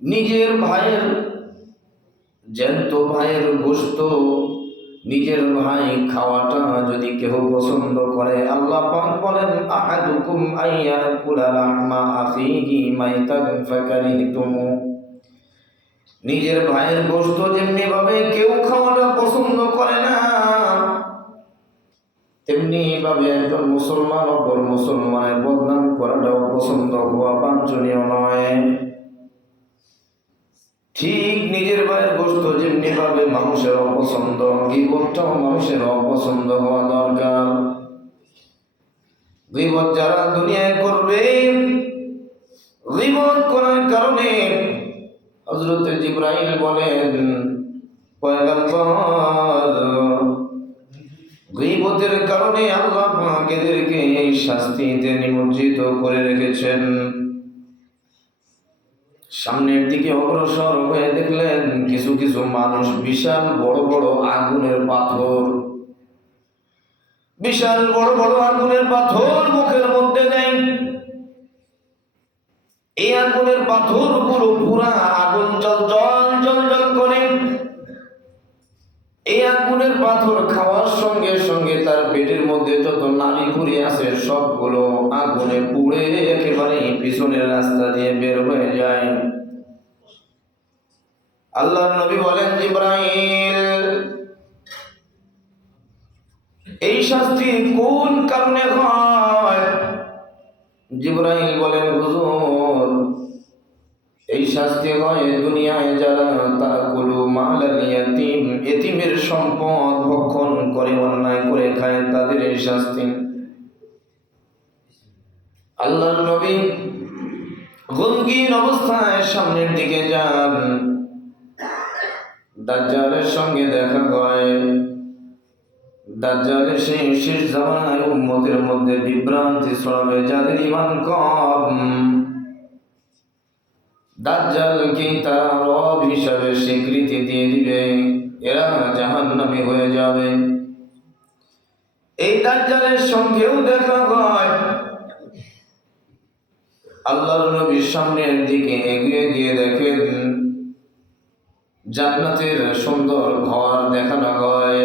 নিজের ভাইয়ের জ্যান্ত ভাইয়ের গোশত নিজের ভাই খাওয়াটা যদি কেউ পছন্দ করে, আল্লাহ পাক বলেন আহাদুকুম আইয়াকুলা লাহমা আখিহি মাইতান ফাকারিহতুমু। নিজের ভাইয়ের গোশত যেমনি ভাবে কেউ খাওয়াটা পছন্দ করে না, তেমনি ভাবে একজন মুসলমান অপর মুসলমানের বদনাম করাটাও পছন্দ হওয়া বাঞ্ছনীয় নয়। ঠিক নিজের ভাইয়ের গোশত যেমনি ভাবে মানুষের অপছন্দ, গীবতটাও মানুষের অপছন্দ হওয়া দরকার। গীবত যারা দুনিয়ায় করবে, গীবত করার কারণে হযরত জিবরাইল বলেন পয়গম্বর, গীবতের কারণে আল্লাহ পাক এদেরকে এই শাস্তিতে নিমজ্জিত করে রেখেছেন। সামনের দিকে অগ্রসর হয়ে দেখলেন কিছু কিছু মানুষ বিশাল বড় বড় আগুনের পাথর, বিশাল বড় বড় আগুনের পাথর মুখের মধ্যে দেয়। এই আগুনের পাথর পুরো পুরা আগুন জল জল জল জল করে। এই আগুনের পাথর খাওয়ার সঙ্গে সঙ্গে তার পেটের মধ্যে যত নাড়ি ঘুরে আছে সবগুলো আগুনে পুড়ে একেবারে পিছনের রাস্তা দিয়ে বের হয়ে যায়। আল্লাহর নবী বলেন জিবরাইল, এই শাস্তি কোন কারণে হয়? জিবরাইল বলেন হুজুর, এই শাস্তি হয় দুনিয়ায় যারা তাকুলু মালাল ইয়াতীম, এতিমের সম্পদ ভক্ষণ করে অন্যায় করে খায়, তাদের এই শাস্তি। আল্লাহর নবী গমগীন অবস্থায় সামনের দিকে যান। দাজ্জালের সঙ্গে দেখা হয়। দাজ্জালের সেই শেষ জামানায় উম্মতের মধ্যে বিভ্রান্তি ছড়াবে, যাদের ঈমান কম দাজ্জালকে তারা রব হিসাবে স্বীকৃতি দিয়ে দিবে, এরা জাহান্নামী হয়ে যাবে। এই দাজ্জালের সঙ্গেও দেখা হয়। আল্লাহর নবীর সামনের দিকে এগিয়ে গিয়ে দেখেন জান্নাতের সুন্দর ঘর দেখানো হয়,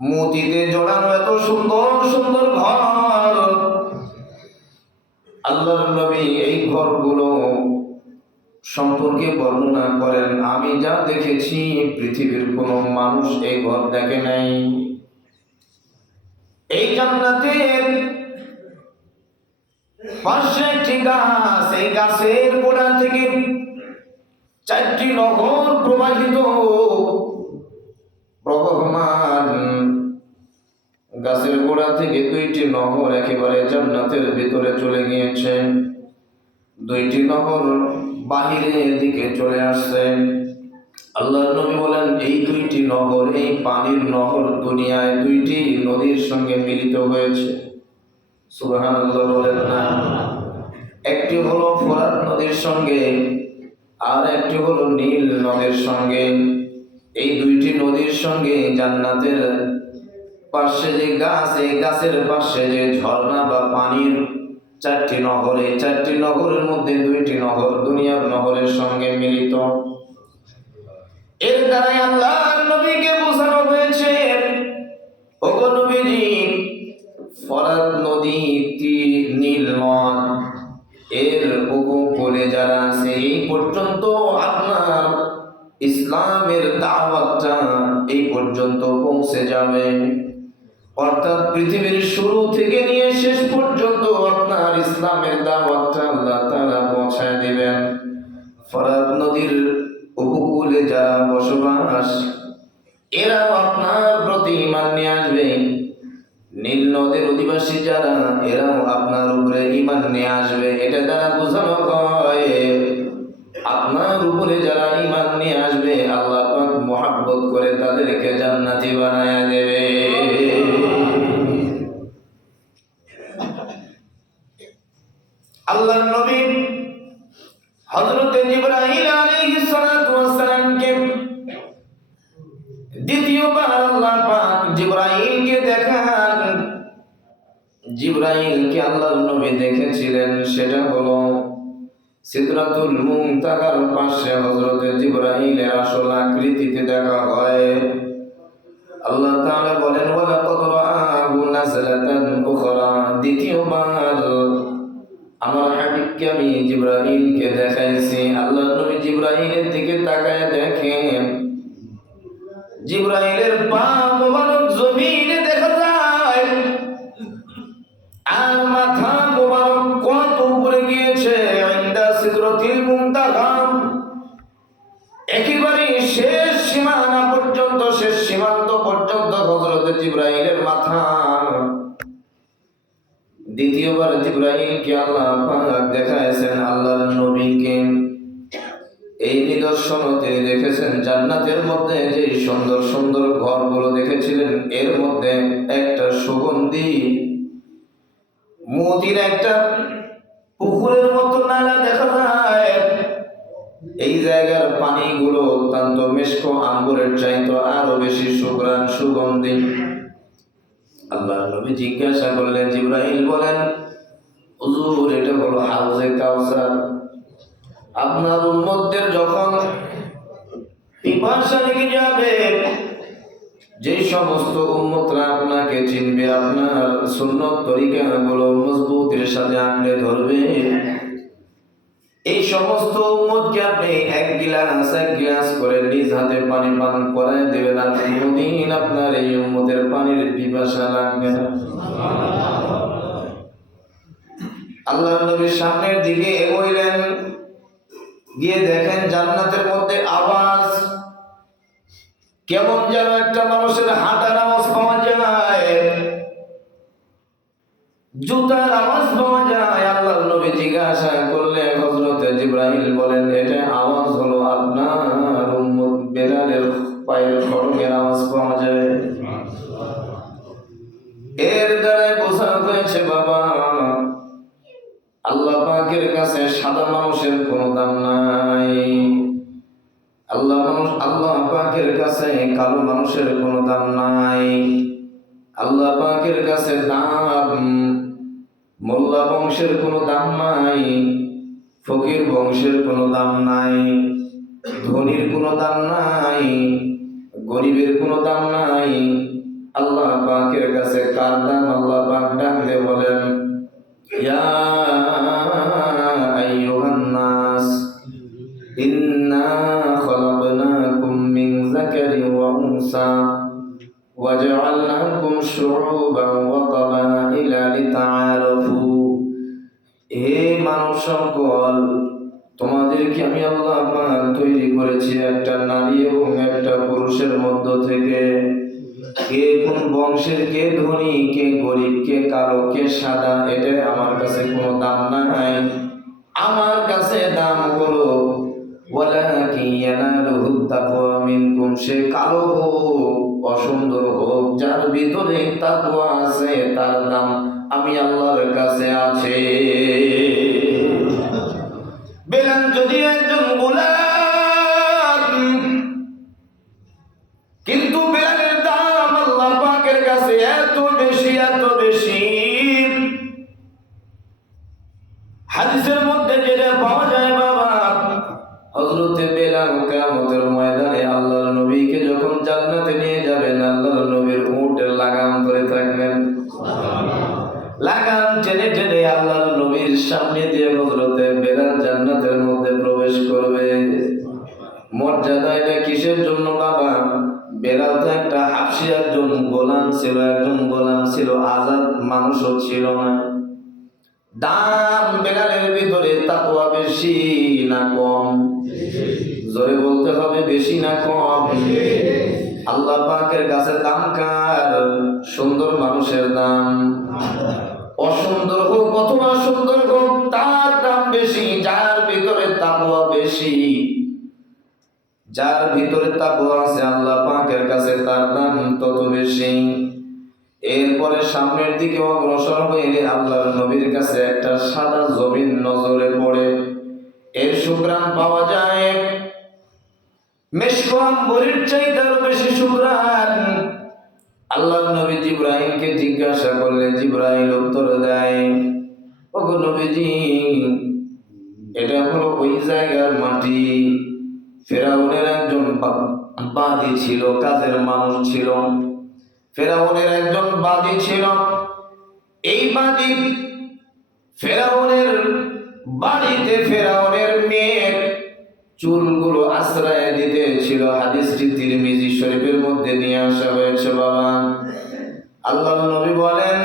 মতিতে জড়ানো এত সুন্দর সুন্দর ঘর। আল্লাহর নবী এই ঘরগুলো সম্পর্কে বর্ণনা করেন, আমি যা দেখেছি পৃথিবীর কোন মানুষ এই ঘর দেখে নাই। এই জান্নাতের পাশে একটি গাছ, এই গাছের গোড়া থেকে 4টি নহর প্রবাহিত প্রবহমান। গাছের গোড়া থেকে 2টি নহর একেবারে জান্নাতের ভিতরে চলে গিয়েছে, 2টি নহর বাহিরের দিকে চলে আসছে। আল্লাহর নবী বলেন এই 2টি নহর, এই পানির নহর দুনিয়ায় 2টি নদীর সঙ্গে মিলিত হয়েছে। সুবহানাল্লাহ বলেন না? একটি হলো ফোরাত নদীর সঙ্গে আর একটি হলো নীল নদীর সঙ্গে। এই 2টি নদীর সঙ্গে জান্নাতের পাশে যে গাছ, এই গাছের পাশে যে ঝর্ণা বা পানির 4টি নহর, এই 4টি নহরের মধ্যে 2টি নহর দুনিয়ার নহরের সঙ্গে মিলিত। এর দ্বারাই আল্লাহর নবীকে বোঝানো হয়েছে, ওগো নবীজি, ফোরাত নদী নীল নদ এর উপকূলে যারা আছে এই পর্যন্ত আপনার ইসলামের দাওয়াতটা এই পর্যন্ত পৌঁছে যাবে। অর্থাৎ পৃথিবীর শুরু থেকে নিয়ে শেষ পর্যন্ত আপনার ইসলামের দাওয়াতটা আল্লাহ তাআলা পৌঁছায় দিবেন। ফোরাত নদীর উপকূলে যারা বসবাস এরাও আপনার প্রতি ঈমান নিয়ে আসবে। নীল নদের অধিবাসী যারা এরাও আপনার উপরে ঈমান নিয়ে আসবে। এটা দ্বারা বোঝানো হয় আপনার উপরে যারা ঈমান নিয়ে আসবে আল্লাহ পাক মহব্বত করে তাদেরকে জান্নাতি বানায়া দেবে। আল্লাহর নবী হযরত জিবরাইল আলাইহিস সালাতু ওয়াস সালামকে দ্বিতীয়বার আল্লাহ পাক জিবরাইলকে দেখান। জিবরাইলকে আল্লাহর নবী দেখেছিলেন সেটা হলো সিদরাতুল মুনতাহার পাশে হযরত জিবরাইলের আসল আকৃতিতে দেখা হয়। আল্লাহ তাআলা বলেন ওয়ালাকাদ রাআহু নাযলাতান উখরা, দ্বিতীয়বার আমার হাবিবকে আমি জিবরাইলকে দেখাইছি। আল্লাহর নবী জিবরাইলের দিকে তাকায় দেখেন জিবরাইলের পা মোবারক জমিনে দেখা যায়, আর মাথা মোবারক কত উপরে গিয়েছে, ইনদা সিদরাতিল মুনতাহা, একেবারে শেষ সীমানা পর্যন্ত, শেষ সীমান্ত পর্যন্ত হযরত জিবরাইলের মাথা। দ্বিতীয়বার জিবরাইলকে আল্লাহ পাক দেখাইছেন আল্লাহর নবীকে। এই নিদর্শন তিনি দেখেছেন জান্নাতের মধ্যে যে সুন্দর সুন্দর ঘরগুলো দেখেছিলেন, এর মধ্যে একটা সুগন্ধি মতির একটা পুকুরের মতো নালা দেখা যায়। এই জায়গার পানিগুলো অত্যন্ত মিষ্টি, আঙ্গুরের চাইতে আরো বেশি সুঘ্রাণ সুগন্ধি। আল্লাহর নবী জিজ্ঞাসা করলেন, জিবরাইল বলেন হুজুর এটা হলো হাউজে কাউসার। আপনার উম্মতদের যখন পিপাসা লেগে যাবে, যে সমস্ত উম্মতরা আপনাকে চিনবে, আপনার সুন্নত তরিকাগুলো মজবুতের সাথে আঁকড়ে ধরবে, এই সমস্ত উম্মতকে আপনি এক গিলাস করে নিজ হাতে পানি পান করায় দেবেন, আর কোনদিন আপনার এই উম্মতের পানির পিপাসা লাগবে না। আল্লাহর নবীর সামনের দিকে এগোইলেন, গিয়ে দেখেন জান্নাতের মধ্যে আওয়াজ কেমন যেন একটা মানুষের হাঁটার আওয়াজ পাওয়া যায়, জুতার আওয়াজ পাওয়া যায়। আল্লাহর নবী জিজ্ঞাসা করলেন, হযরত জিবরাইল বলেন এটা আওয়াজ হলো আপনার উম্মত বেলালের পায়ের খড়গের আওয়াজ পাওয়া যায়। এর দ্বারা বোঝানো হয়েছে বাবা, আল্লাহ পাকের কাছে সাদা মানুষের কোনো দাম নাই, আল্লাহ পাকের কাছে কালো মানুষের কোনো দাম নাই। আল্লাহ পাকের কাছে দাম মোল্লা বংশের কোনো দাম নাই, ফকির বংশের কোনো দাম নাই, ধনীর কোনো দাম নাই, গরিবের কোনো দাম নাই। আল্লাহ পাকের কাছে কার দাম? আল্লাহ পাক ডাক দিয়ে বলেন, ইয়া আইয়ুহান নাস ইন্না খলাকনাকুম মিন যাকারিন ওয়া উনসা ওয়াজআলনাকুম শুউবান ওয়া ক্বাবাইলা লিতাআরাফু। হে মানব সকল, তোমাদেরকে আমি আল্লাহ পাক তৈরি করেছি একটা নারী এবং একটা পুরুষের মধ্য থেকে। কে কোন বংশের, কে ধনী, কে গরিব, কে কালো, কে সাদা, এটা আমার কাছে কোনো দাম নাই। আমার কাছে দাম হলো ওয়ালাকিন ইয়ানালুহুত তাকওয়া মিনকুম, সে কালো হোক অসুন্দর হোক, যার ভিতরে তাকওয়া আছে তার দাম আমি আল্লাহর কাছে আছে। বেলাল যদি একজন গোলাম, কিন্তু বেলালের দাম আল্লাহ পাকের কাছে এত বেশি, এত বেশি। হাদিসের মধ্যে যেটা পাওয়া যায় বাবা, হযরতে বেলাল কিয়ামতের ময়দানে আল্লাহর নবীকে যখন জান্নাতে নিয়ে যাবেন, আল্লাহর নবীর উটের লাগাম ধরে থাকবেন, লাগাম টেনে টেনে আল্লাহর নবীর সামনে দিয়ে হযরতে বেলাল জান্নাতের মধ্যে প্রবেশ করবে। মর্যাদা এটা কিসের জন্য বাবা? বেলাল তো একটা হাবশী একজন গোলাম ছিল, আজাদ মানুষও ছিল না। দাম বেলালের ভিতরে তাকওয়া বেশি না কম? জোরে বলতে হবে, বেশি না কম? আল্লাহ পাকের কাছে দাম কার? সুন্দর মানুষের দাম। অসুন্দর হোক অথবা সুন্দর হোক, তার দাম বেশি। যার ভিতরে তাকওয়া বেশি, যার ভিতরে তাকওয়া আছে আল্লাহ পাকের কাছে তার দাম তত বেশি। এরপরে সামনের দিকে অগ্রসর হয়ে আল্লাহর নবীর কাছে একটা সাদা জমিন নজরে পড়ে, এর সুঘ্রাণ পাওয়া যায় মিশক আম্বরের চাইতে আরো বেশি সুঘ্রাণ। আল্লাহর নবী জিবরাইলকে জিজ্ঞাসা করলে জিবরাইল উত্তর দেয়, ওগো নবীজি, এটা হলো ওই জায়গার মাটি। ফেরাউনের একজন বাদী ছিল, কাজের মানুষ ছিল। ফেরাউনের একজন বাদী ছিল। এই বাদী ফেরাউনের বাড়িতে ফেরাউনের মেয়ের চুলগুলো আশ্রয় দিতে ছিল। হাদিসটি তিরমিজি শরীফের মধ্যে নিয়ে আসা হয়েছে। বাবা, আল্লাহর নবী বলেন,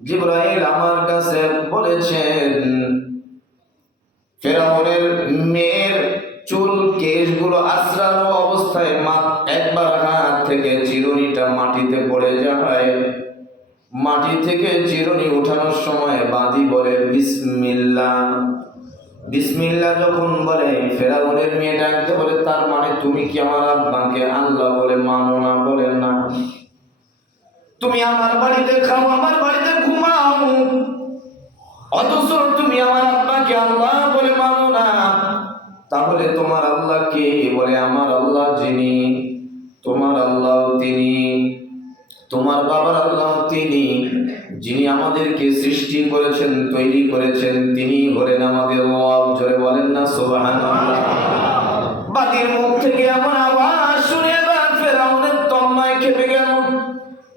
জিবরাইল আমার কাছে বলেছেন ফেরাউনের মেয়ের চুল কেশগুলো আশ্রানো অবস্থায় একবার হাত থেকে চিরুনিটা মাটিতে পড়ে যায়। মাটি থেকে চিরুনি ওঠানোর সময় বাদী বলে বিসমিল্লাহ। বিসমিল্লাহ যখন বলে, ফেরাউনের মেয়ে ডাকতে বলে, তার মানে তুমি কি আমার আব্বাকে আল্লাহ বলে মানো না? বলে না। তুমি আমার বাড়িতে খাও, আমার বাড়িতে ঘুমাও, অথচ তুমি আমার আব্বাকে আল্লাহ বলে মানো না। তাহলে তোমার আল্লাহ কে? বলে আমার আল্লাহ যিনি, তোমার আল্লাহ তিনি, তোমার বাবার আল্লাহ তিনি, যিনি আমাদেরকে সৃষ্টি করেছেন, তৈরি করেছেন, তিনি হলেন আমাদের রব। জোরে বলেন না সুবহানাল্লাহ। বাদীর মুখ থেকে এমন আওয়াজ শুনে এবার ফেরাউনের তন্ময় খেপে গেল।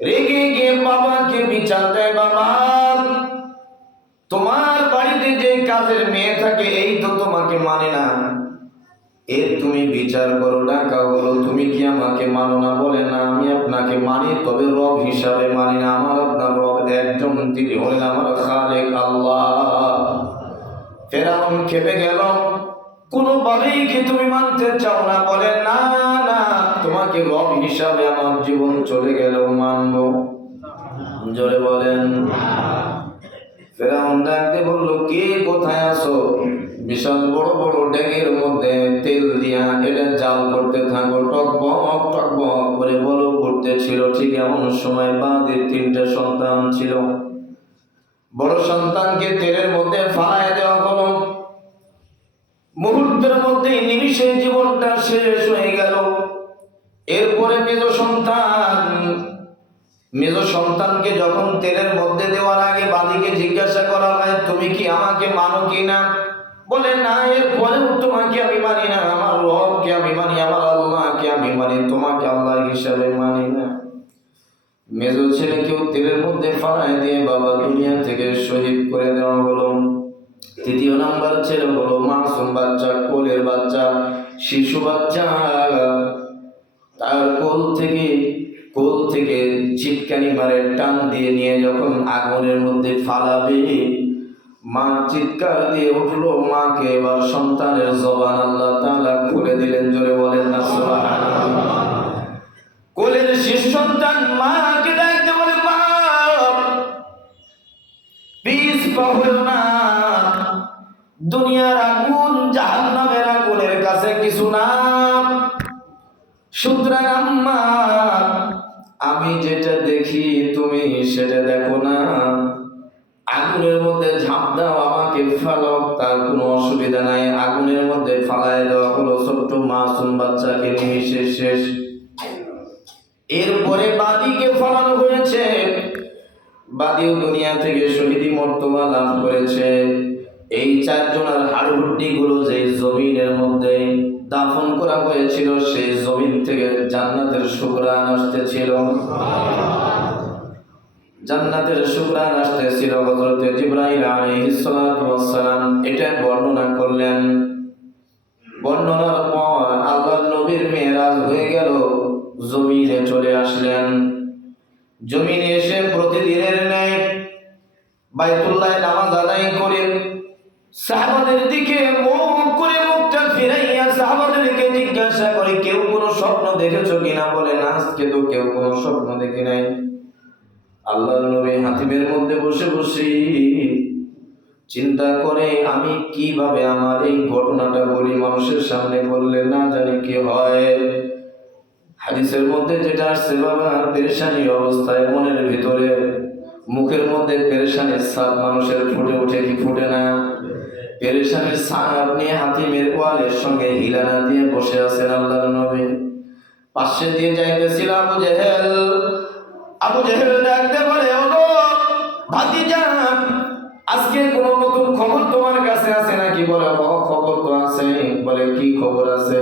রেগে গিয়ে বাবাকে বিচার দেয়, বাবা, তোমার বাড়িতে যে কাজের মেয়ে থাকে এই তো তোমাকে মানে না, এর তুমি বিচার করো, ডাকা বলো, তুমি কি আমাকে মানো না? বলে না, আমি আপনাকে মানি, তবে রব হিসাবে মানি না। আমার আপনার রব একজন, তিনি হলেন আমার খালেক আল্লাহ। ফেরাউন খেপে গেল, কোনোভাবেই কি তুমি মানতে চাও না? বলে না না, তোমাকে রব হিসাবে আমার জীবন চলে গেলেও মানবো। জোরে বলেন। ফেরাউন ডাকতে বলল, কে কোথায় আছো? বিশাল বড় বড় ড্যাঙের মধ্যে তেল দিয়া এটা জাল করতে থাকো, টকবক টকবক করে বলো করতেছিল। ঠিক এমন সময় বাদীর 3টে সন্তান ছিল। বড় সন্তানকে তেলের মধ্যে ফালায় দেওয়া হলো। মুহূর্তের মধ্যে নিমিষে জীবনটা শেষ হয়ে গেল। এরপরে মেজ সন্তানকে যখন তেলের মধ্যে দেওয়ার আগে বাদীকে জিজ্ঞাসা করা হয়, তুমি কি আমাকে মানো কিনা? বলে না, এরপরেও তোমাকে আমি মানি না, আমার রবকে আমি মানি, আমার আল্লাহকে আমি মানি, তোমাকে আল্লাহ হিসাবে মানি না। মেজ ছেলেকেও তেলের মধ্যে ফালায় দিয়ে বাবা দুনিয়া থেকে শহীদ করে দেওয়া হলো। 3য় নাম্বার ছেলে হলো মাসুম বাচ্চা, কোলের বাচ্চা, শিশু বাচ্চা। তার কোল থেকে ছিটকানি মারে টান দিয়ে নিয়ে যখন আগুনের মধ্যে ফালাবে, মা চিৎকার দিয়ে উঠলো। মাকে এবার সন্তানের জবান আল্লাহ তাআলা খুলে দিলেন। জোরে বলেন না সুবহানাল্লাহ। কোলের শিশু সন্তান মাকে ডাকতে বলে, মা পিছ পা হইও না, দুনিয়ার আগুন জাহান্নামের আগুনের কাছে কিছু না। সুতরাং আম্মা, আমি যেটা দেখি তুমি সেটা দেখো না। আগুনের মধ্যে ঝাঁপ দাও, আমাকে ফালাও, তার কোনো অসুবিধা নাই। আগুনের মধ্যে ফালায় দেওয়া হলো ছোট্ট মাসুম বাচ্চাকে, নিমিষে শেষ। এরপরে বাদীকে ফালানো হয়েছে। বাদীও দুনিয়া থেকে শহীদি মর্তবা লাভ করেছে। এই 4 জনের হাড়হুড্ডি গুলো যে জমিনের মধ্যে দাফন করা হয়েছিল, সেই জমিন থেকে জান্নাতের সুঘ্রাণ আসতেছিল। জান্নাতের সুঘ্রাণ আসতেছিল। হযরত জিবরাইল আলাইহিস সালাতু ওয়াস সালাম এটা বর্ণনা করলেন। বর্ণনার পর আল্লাহর নবীর মেরাজ হয়ে গেল, জমিনে চলে আসলেন। জমিনে এসে প্রতিদিনের ন্যায় বাইতুল্লাহ নামাজ আদায় করে সাহাবাদের দিকে মুখ করে মুখটা ফিরাইয়া সাহাবাদেরকে জিজ্ঞাসা করে, কেউ কোনো স্বপ্ন দেখেছো কিনা? বলে না, আজকে তো কেউ কোনো স্বপ্ন দেখে নাই। আল্লাহর নবী হাতিমের মধ্যে বসে বসে চিন্তা করে, আমি কিভাবে আমার এই ঘটনাটা বলি, মানুষের সামনে বললে না জানি কি হয়। হাদিসের মধ্যে যেটা আসছে, বাবা পেরেশানি অবস্থায় মনের ভিতরে, মুখের মধ্যে পেরেশানির ছাপ মানুষের ফুটে ওঠে কি ফুটে না? পেরেশানির ছাপ নিয়ে হাতিমের ওয়ালের সঙ্গে হিলানা দিয়ে বসে আছেন আল্লাহর নবী। পাশে দিয়ে যাইতেছিল আবু জেহেল। আবু জেহেল ডাকতে বলে, ওগো ভাতিজা, আজকে কোনো নতুন খবর তোমার কাছে আছে নাকি? বলে, খবর তো আছে। বলে, কি খবর আছে?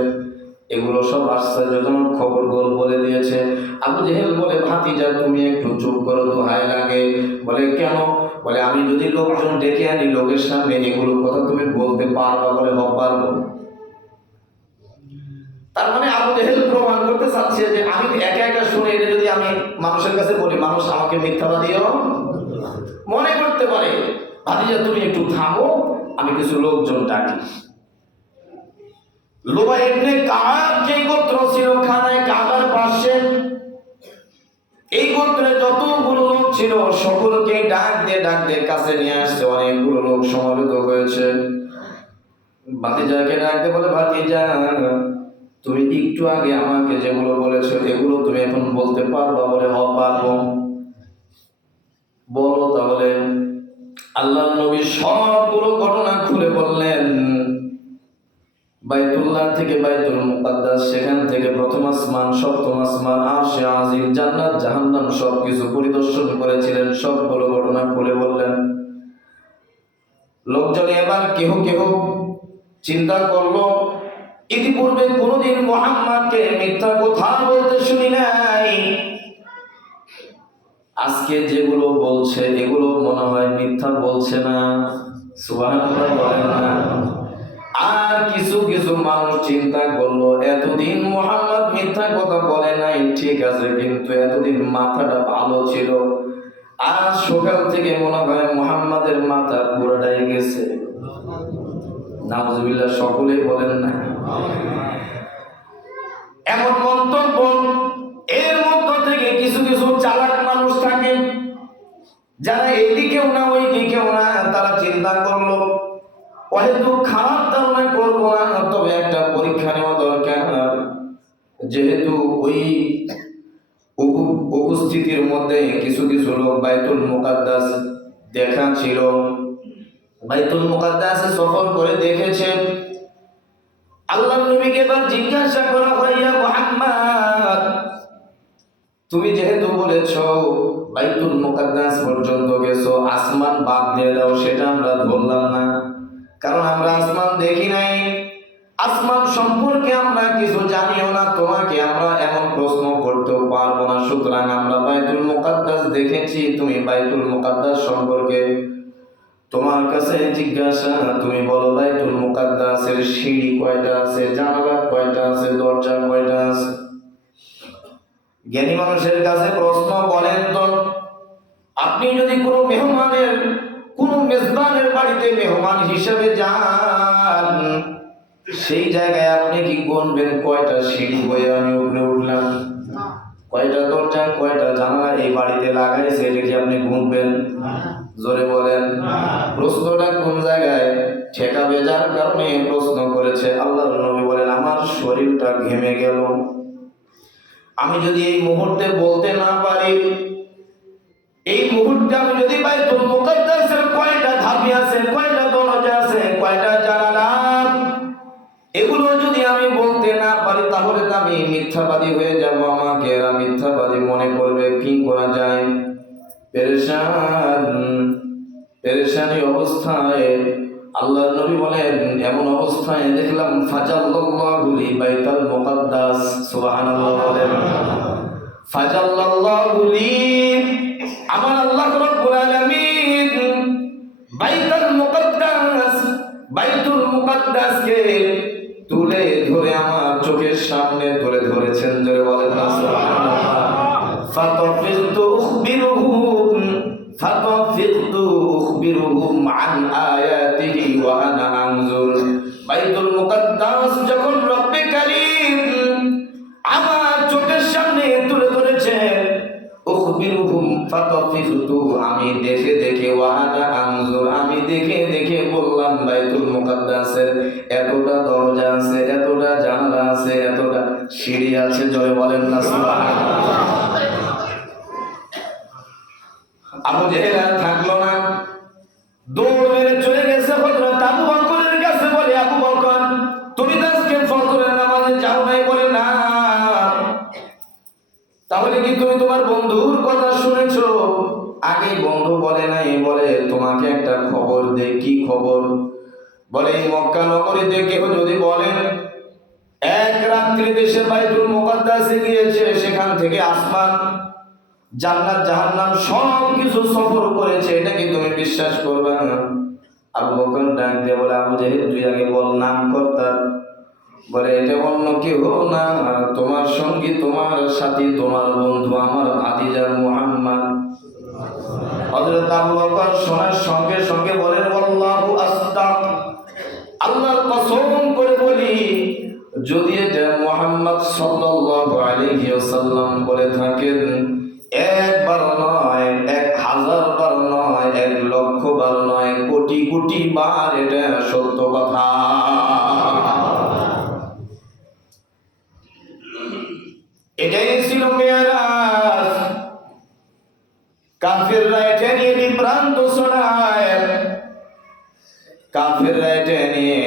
এগুলো সব আশ্চর্যজনক খবরগুলো বলে দিয়েছে। আবু জেহেল বলে, ভাতিজা তুমি একটু চুপ করো, দোহাই লাগে। বলে, কেন? বলে, আমি যদি লোকজন ডেকে আনি, লোকের সামনে এগুলো কথা তুমি বলতে পারবা? বলে, পারবো। তার মানে আবু জেহেল প্রমাণ করতে চাচ্ছে যে আমি একা একা শুনে এটা যদি আমি মানুষের কাছে বলি, মানুষ আমাকে মিথ্যাবাদীও মনে করতে পারে। ভাতিজা তুমি একটু থামো, আমি কিছু লোকজন ডাকি। লুবাই ইবনে কাব যে গোত্র ছিল খানায় কাবার পাশে, এই গোত্রে যতগুলো লোক ছিল সকলকে ডাক দিয়ে কাছে নিয়ে আসছে। অনেকগুলো লোক সমবেত হয়েছে। ভাতিজাকে ডাকতে বলে, ভাতিজা তুমি একটু আগে আমাকে যেগুলো বলেছো এগুলো তুমি এখন বলতে পারবা? বলে, পারবো। বলো তাহলে। আল্লাহর নবী সবগুলো ঘটনা খুলে বললেন। বাইতুল্লাহ থেকে বাইতুল মুকাদ্দাস, সেখান থেকে প্রথম আসমান, সপ্তম আসমান, আরশে আজিম, জান্নাত, জাহান্নাম সবকিছু পরিদর্শন করেছিলেন। সবগুলো ঘটনা খুলে বললেন। লোকজন এবার কেহ কেহ চিন্তা করলো, ইতিপূর্বে কোনদিন মুহাম্মদকে মিথ্যা কথা বলতে শুনি নাই, আজকে যেগুলো বলছে এগুলো মনে হয় মিথ্যা বলছে না। সুবহানাল্লাহ বলেন না? আর কিছু কিছু মানুষ চিন্তা করলো, এতদিন মুহাম্মদ মিথ্যা কথা বলে নাই, ঠিক আছে, কিন্তু এতদিন মাথাটা ভালো ছিল, আজ সকাল থেকে মনে হয় মুহাম্মাদের মাথা পুরোটাই গেছে। নাউজুবিল্লাহ, সকলেই বলেন না? এমন মন্তব্য। এর মধ্য থেকে কিছু কিছু চালাক মানুষ থাকে, যারা এদিকেও না ওই দিকেও না, তারা চিন্তা করলো হয়তো খারাপ ধারণা করবো না, তবে একটা পরীক্ষা নেওয়া দরকার। যেহেতু ওই উপস্থিতির মধ্যে কিছু কিছু লোক বাইতুল মুকাদ্দাস দেখা ছিল, বাইতুল মুকাদ্দাসে সফর করে দেখেছে। আল্লাহর নবীকে এবার জিজ্ঞাসা করা হয়, ইয়া মুহাম্মদ, তুমি যেহেতু বলেছো বাইতুল মুকাদ্দাস পর্যন্ত গেছো, আসমান বাদ দিয়ে দাও, সেটা আমরা বললাম না, কারণ আমরা আসমান দেখি নাই, আসমান সম্পর্কে আমরা কিছু জানিও না, তোমাকে আমরা এমন প্রশ্ন করতেও পারবো না। সুতরাং আমরা বাইতুল মুকাদ্দাস দেখেছি, তুমি বাইতুল মুকাদ্দাস সম্পর্কে তোমার কাছে জিজ্ঞাসা, তুমি বলো বাইতুল মুকাদ্দাসের সিঁড়ি কয়টা আছে, জানালা কয়টা আছে, দরজা কয়টা আছে? জ্ঞানী মানুষের কাছে প্রশ্ন, বলেন তো, আপনি যদি কোনো মেহমানের, কোনো মেজবানের বাড়িতে মেহমান হিসেবে যান, সেই জায়গায় আপনি কি গুনবেন কয়টা সিঁড়ি বয়ে আমি উপরে উঠলাম, কয়টা দরজা, কয়টা জানালা এই বাড়িতে লাগাইছে, এটা কি আপনি গুনবেন? জোরে বলেন। প্রশ্নটা কোন জায়গায় ঠেকাবে, যার কারণে প্রশ্ন করেছে। আল্লাহর নবী বলেন, আমার শরীরটা ঘেমে গেল, আমি যদি এই মুহূর্তে বলতে না পারি, এই মুহূর্তে আমি যদি বাইতুল মুকাদ্দাসের কয়টা ধাপি আছে, কয়টা দরজা আছে, কয়টা জানালা, এগুলো যদি আমি বলতে না পারি, তাহলে তো আমি মিথ্যাবাদী হয়ে যাব, আমাকে এরা মিথ্যাবাদী মনে করবে। কি করা যায়? পেরেশানি অবস্থায় আল্লাহর নবী বলেন, এমন অবস্থায় দেখলাম, ফাজাল্লাল্লাহু লি বাইতুল মুকাদ্দাস, সুবহানাল্লাহ বলেন। ফাজাল্লাল্লাহু লি, আমার আল্লাহ রাব্বুল আলামিন বাইতুল মুকাদ্দাসকে তুলে ধরে আমার চোখের সামনে তুলে ধরেছেন। ধরে বলেন না সুবহানাল্লাহ। ফাতাফিরতু উখবিরুহুম আন আয়াতিহি ওয়া আনা আনজুর। বাইতুল মুকাদ্দাস যখন রব্বে কারীম আমার চোখের সামনে তুলে ধরেছেন, উখবিরুহুম ফাতাফিরতু, আমি দেখে দেখে, ওয়া আনা আনজুর, আমি দেখে দেখে বললাম বাইতুল মুকাদ্দাসের এতটা দরজা আছে, এতটা জানালা আছে, এতটা সিঁড়ি আছে। জয় বলেন না সুবহানাল্লাহ। আবু জেহেল আর থাকলো না, দৌড় মেরে চলে গেছে হযরত আবু বকরের কাছে। বলে, আবু বকর, তুমি তো আজকে ফজরের নামাজে যাও নাই? বলে, না। তাহলে কি তুমি তোমার বন্ধুর কথা শুনেছো? আগে বন্ধু বলে নাই, বলে তোমাকে একটা খবর দে। কি খবর? বলে এই মক্কা নগরীতে কেউ যদি বলেন এক রাত্রি দেশে বাইতুল মুকাদ্দাসে গিয়েছে, সেখান থেকে আসমান, জান্নাত, জাহান্নাম সব কিছু সফর করেছে, এটা কি তুমি বিশ্বাস করবে না? আবু বকর ডাক দিয়ে বলে, আবু জাহেল তুই আগে বল নাম কর্তা। বলে এটা অন্য কেউ না, তোমার সঙ্গী, তোমার সাথী, তোমার বন্ধু, আমার ভাতিজা মুহাম্মদ। হযরত আবু বকর শোনার সঙ্গে সঙ্গে বলেন, আল্লাহু আসতাক, আল্লাহর কসম করে বলি, যদি এটা মুহাম্মদ সাল্লাল্লাহু আলাইহি ওয়াসাল্লাম বলে থাকেন, একবার নয়, 1000 বার নয়, 1,00,000 বার নয়, কোটি কোটি বার এটা সত্য কথা। এটাই ছিল মেরাজ। কাফিররা এটা নিয়ে বিভ্রান্ত ছড়ায়। কাফিররা এটা নিয়ে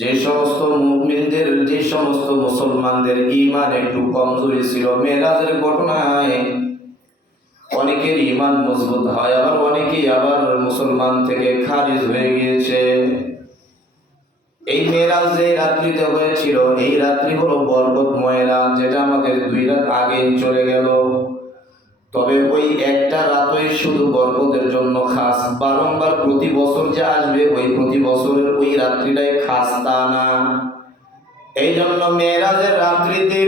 যে সমস্ত মুমিনদের, যে সমস্ত মুসলমানদের ঈমান একটু কমজোরি ছিল, মেরাজের ঘটনায় অনেকের ঈমান মজবুত হয়, আবার অনেকেই আবার মুসলমান থেকে খারিজ হয়ে গিয়েছে। এই মেরাজ যে রাত্রিতে হয়েছিল, এই রাত্রি হলো বরকতময় রাত, যেটা আমাদের 2 রাত আগে চলে গেল। তবে ওই একটা রাতই শুধু বরকতের জন্য খাস, বারংবার প্রতি বছর যে আসবে ওই প্রতি বছরের ওই রাত্রিটাই খাস তা না। এই জন্য মেরাজের রাত্রিতে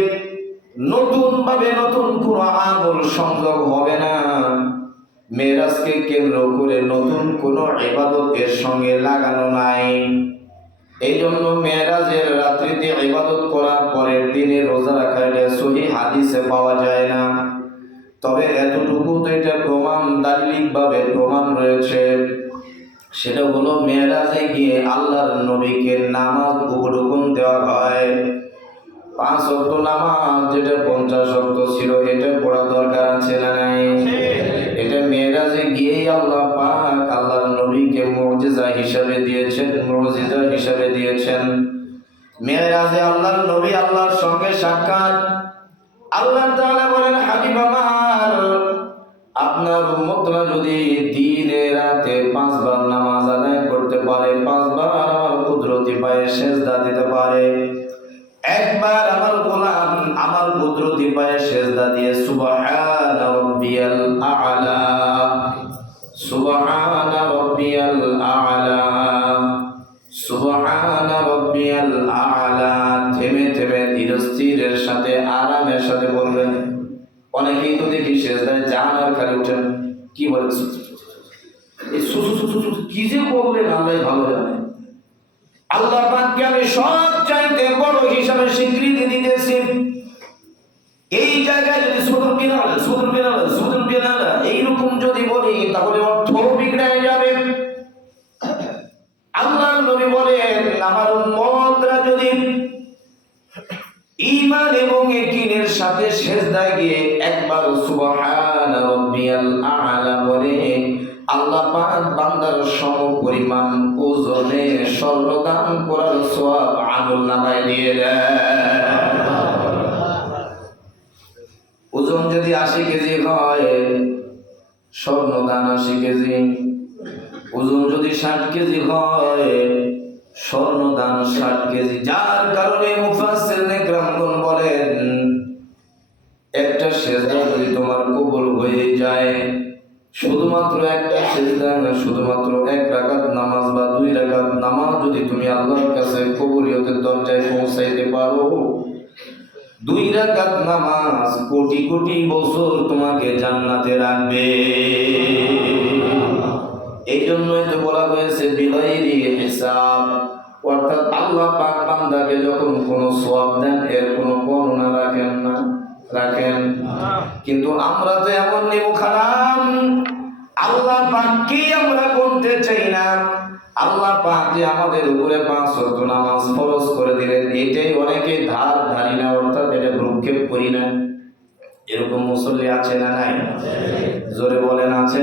নতুন ভাবে নতুন কোনো আমল সংযোগ হবে না। মেরাজকে কেন্দ্র করে নতুন কোনো ইবাদত এর সঙ্গে লাগানো নাই। এই জন্য মেরাজের রাত্রিতে ইবাদত করার পরের দিনে রোজা রাখা, এটা সহিহ হাদিসে পাওয়া যায় না। তবে এতটুকু তো এটা প্রমাণ, দালিলিক ভাবে প্রমাণ রয়েছে, সেটা হলো মেরাজে গিয়ে আল্লাহর নবীকে নামাজ উপঢৌকন দেওয়া হয়। 5 ওয়াক্ত নামাজ যেটা 50 ওয়াক্ত ছিল, এটা পড়া দরকার আছে না নাই? এটা মেরাজে গিয়ে আল্লাহ পাক আল্লাহর নবীকে মুজিজা হিসাবে দিয়েছেন, মুজিজা হিসাবে দিয়েছেন। মেরাজে আল্লাহর নবী আল্লাহর সঙ্গে সাক্ষাৎ। আল্লাহ তাআলা বলেন, হাবিব আমার, আপনার উম্মতরা যদি দিনে রাতে 5 বার নামাজ আদায় করতে পারে, 5 বার আমার কুদরতি পায়ে সেজদা দিতে পারে, একবার আমার গোলাম আমার কুদরতি পায়ে সেজদা দিয়ে সুবহানা রাব্বিয়াল আ'লা, সুবহানা রাব্বিয়াল আ'লা, সুবহানা রাব্বিয়াল আ'লা, থেমে থেমে ধীরস্থিরের সাথে আরামের সাথে বলবেন। অনেকেই তো দেখি সেজদায় যান আর খালি উঠেন, কি বলে এই কি যে বললেন আল্লাহ ভালো জানে। আল্লাহ পাককে আমি সব চাইতে বড় হিসাবে স্বীকৃতি দিতেছি। এই জায়গায় যদি সুদুল বিনালা এইরকম যদি বলি, তাহলে অর্থ বিগড়ে যাবে। আল্লাহর নবী বলেন, আমার উম্মতরা যদি ঈমান এবং ইয়াকিনের সাথে সেজদায় গিয়ে একবার সুবহানা রাব্বিয়াল আ'লা বলে, আল্লাহ পাক বান্দার সমপরিমাণ ওজনে স্বর্ণ দান করার সওয়াব আমলনামায় দিয়ে দেন। ওজন যদি 80 কেজি হয়, স্বর্ণ দান 80 কেজি। ওজন যদি 60 কেজি হয়, স্বর্ণ দান 60 কেজি। যার কারণে মুফাসসিরিনে কেরামগণ বলেন, একটা সেজদা যদি তোমার কবুল হয়ে যায়, শুধুমাত্র একটা সেজদা না, শুধুমাত্র 1 রাকাত নামাজ বা 2 রাকাত নামাজ যদি তুমি আল্লাহর কাছে কবুলিয়তের দরজায় পৌঁছাইতে পারো, 2 রাকাত নামাজ কোটি কোটি বছর তোমাকে জান্নাতে রাখবে। এই জন্যই তো বলা হয়েছে বিগাইরি হিসাব, অর্থাৎ আল্লাহ পাক বান্দাকে যখন কোনো সওয়াব দেন এর কোনো গণনা রাখেন না, রাখেন। কিন্তু আমরা তো এমন নিমুখারাম, আল্লাহ পাককে আমরা গুনতে চাই না। আল্লাহ পাক যে আমাদের উপরে 5 ওয়াক্ত নামাজ ফরজ করে দিলেন, এটাই অনেকে ধারি না, অর্থাৎ এটা ভ্রুক্ষেপ করি না। এরকম মুসল্লি আছে না নাই? জোরে বলেন আছে।